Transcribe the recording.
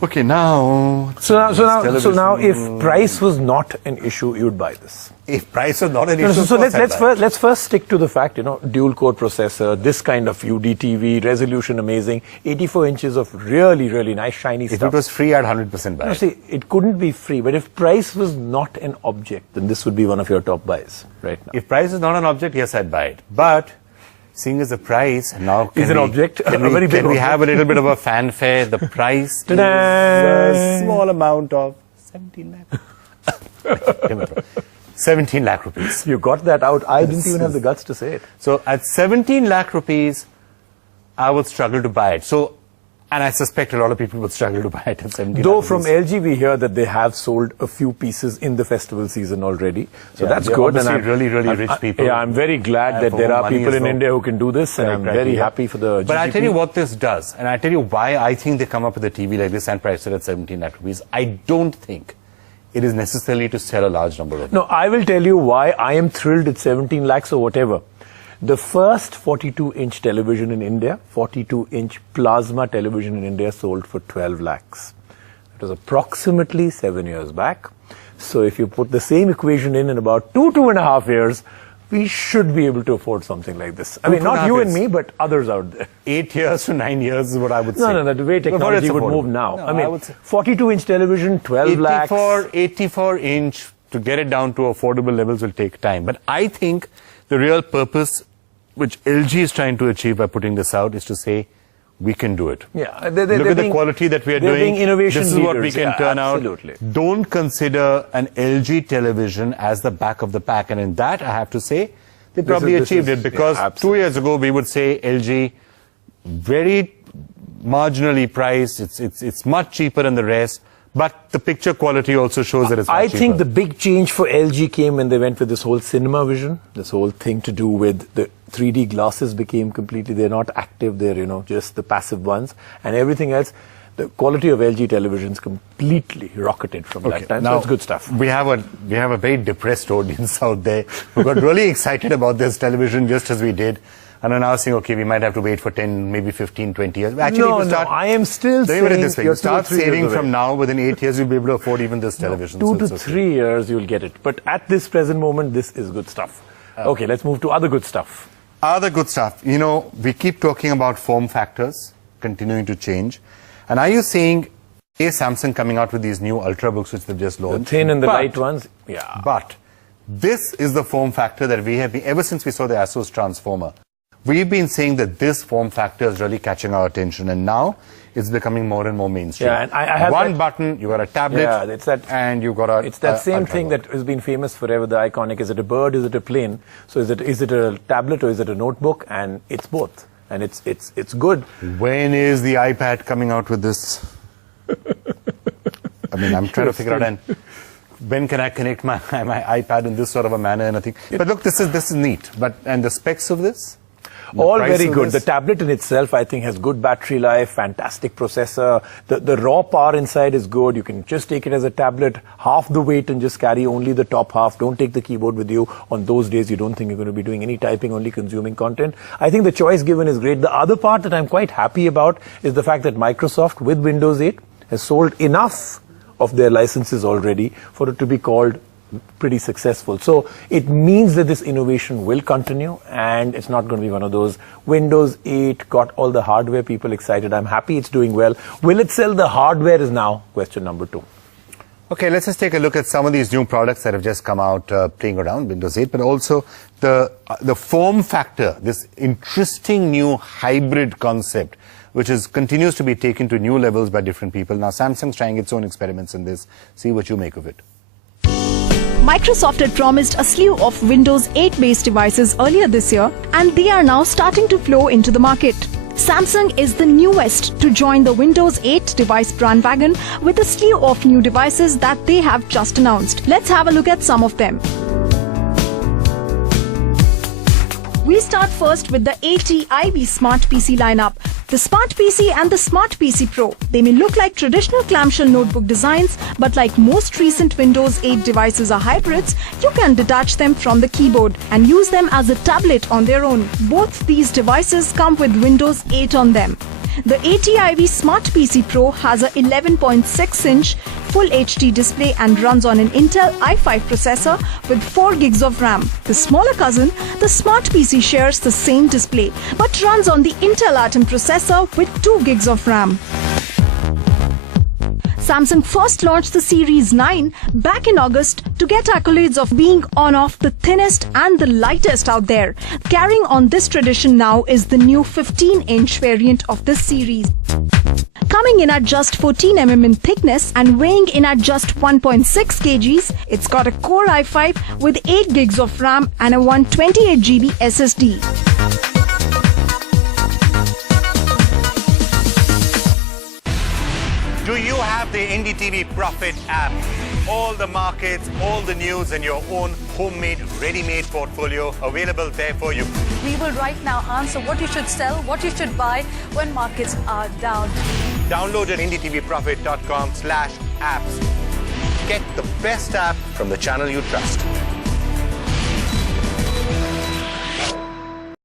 Okay, now... So now, if price was not an issue, you'd buy this. If price was not an issue, so let's first stick to the fact, dual core processor, this kind of UDTV, resolution amazing, 84 inches of really, really nice shiny stuff. If it was free, I'd 100% buy it. No, see, it couldn't be free, but if price was not an object, then this would be one of your top buys right now. If price is not an object, yes, I'd buy it. But seeing as the price now is an object, can we have a little bit of a fanfare? The price is a small amount of 17 lakh. 17 lakh rupees. You got that out. I didn't even have the guts to say it. So at 17 lakh rupees, I would struggle to buy it. So, and I suspect a lot of people would struggle to buy it at 17 Though lakh from rupees. LG we hear that they have sold a few pieces in the festival season already. So Yeah, that's they're good. obviously really, really rich people. Yeah, I'm very glad that for there whom are money people is in no India who can do this, and I'm very happy for the GGP. But I tell you what this does, and I tell you why I think they come up with a TV like this and price it at 17 lakh rupees. I don't think it is necessarily to sell a large number of them. No, I will tell you why I am thrilled at 17 lakhs or whatever. The first 42-inch television in India, 42-inch plasma television in India sold for 12 lakhs. It was approximately 7 years back. So if you put the same equation in about 2.5 years, we should be able to afford something like this. I mean, not you and me, but others out there. 8 years to 9 years is what I would say. No, the way technology would move now. No, I mean, 42-inch television, 12 lakhs. 84-inch, to get it down to affordable levels will take time. But I think the real purpose which LG is trying to achieve by putting this out is to say, we can do it. Yeah, look at the quality that we are doing. Innovation this is what we can turn absolutely. out. Don't consider an LG television as the back of the pack. And in that, I have to say, they probably achieved it. Because 2 years ago, we would say LG, very marginally priced. It's much cheaper than the rest. But the picture quality also shows that it's much cheaper. I think the big change for LG came when they went with this whole cinema vision. This whole thing to do with the 3D glasses became completely, they're not active, they're, just the passive ones. And everything else, the quality of LG televisions completely rocketed from that time. Now, so it's good stuff. We have a very depressed audience out there who got really excited about this television just as we did. And are now saying, okay, we might have to wait for 10, maybe 15, 20 years. Actually, I am still saying... Let me put it this way. You start saving from now, within 8 years, you'll be able to afford even this television. 2 to 3 years, you'll get it. But at this present moment, this is good stuff. Okay, let's move to other good stuff. Other good stuff. We keep talking about form factors continuing to change. And are you seeing Samsung coming out with these new Ultrabooks, which they've just launched? The thin and the light ones? Yeah. But this is the form factor that we have been, ever since we saw the Asus Transformer, we've been saying that this form factor is really catching our attention, and now it's becoming more and more mainstream. Yeah, and I have one button, you got a tablet, and you got a... It's that same thing that has been famous forever, the iconic, is it a bird, is it a plane? So is it a tablet or is it a notebook? And it's both. And it's good. When is the iPad coming out with this? I mean, I'm trying to figure out, and when can I connect my iPad in this sort of a manner? And I think, but look, this is neat. And the specs of this? All very good. The tablet in itself, I think, has good battery life, fantastic processor. The raw power inside is good. You can just take it as a tablet, half the weight, and just carry only the top half. Don't take the keyboard with you. On those days, you don't think you're going to be doing any typing, only consuming content. I think the choice given is great. The other part that I'm quite happy about is the fact that Microsoft, with Windows 8, has sold enough of their licenses already for it to be called pretty successful. So it means that this innovation will continue, and it's not going to be one of those Windows 8 got all the hardware people excited. I'm happy it's doing well. Will it sell the hardware is now question number 2. Okay, let's just take a look at some of these new products that have just come out playing around Windows 8, but also the form factor, this interesting new hybrid concept, which continues to be taken to new levels by different people. Now, Samsung's trying its own experiments in this. See what you make of it. Microsoft had promised a slew of Windows 8-based devices earlier this year, and they are now starting to flow into the market. Samsung is the newest to join the Windows 8 device bandwagon with a slew of new devices that they have just announced. Let's have a look at some of them. We start first with the ATIV Smart PC lineup. The Smart PC and the Smart PC Pro. They may look like traditional clamshell notebook designs, but like most recent Windows 8 devices are hybrids, you can detach them from the keyboard and use them as a tablet on their own. Both these devices come with Windows 8 on them. The ATIV Smart PC Pro has a 11.6-inch Full HD display and runs on an Intel i5 processor with 4 gigs of RAM. The smaller cousin, the Smart PC, shares the same display but runs on the Intel Atom processor with 2 gigs of RAM. Samsung first launched the Series 9 back in August to get accolades of being on off the thinnest and the lightest out there. Carrying on this tradition now is the new 15-inch variant of this series. Coming in at just 14 mm in thickness and weighing in at just 1.6 kgs, it's got a Core i5 with 8 gigs of RAM and a 128 GB SSD. Do you have the NDTV Profit app? All the markets, all the news and your own homemade, ready-made portfolio available there for you. We will right now answer what you should sell, what you should buy when markets are down. Download at ndtvprofit.com/apps. Get the best app from the channel you trust.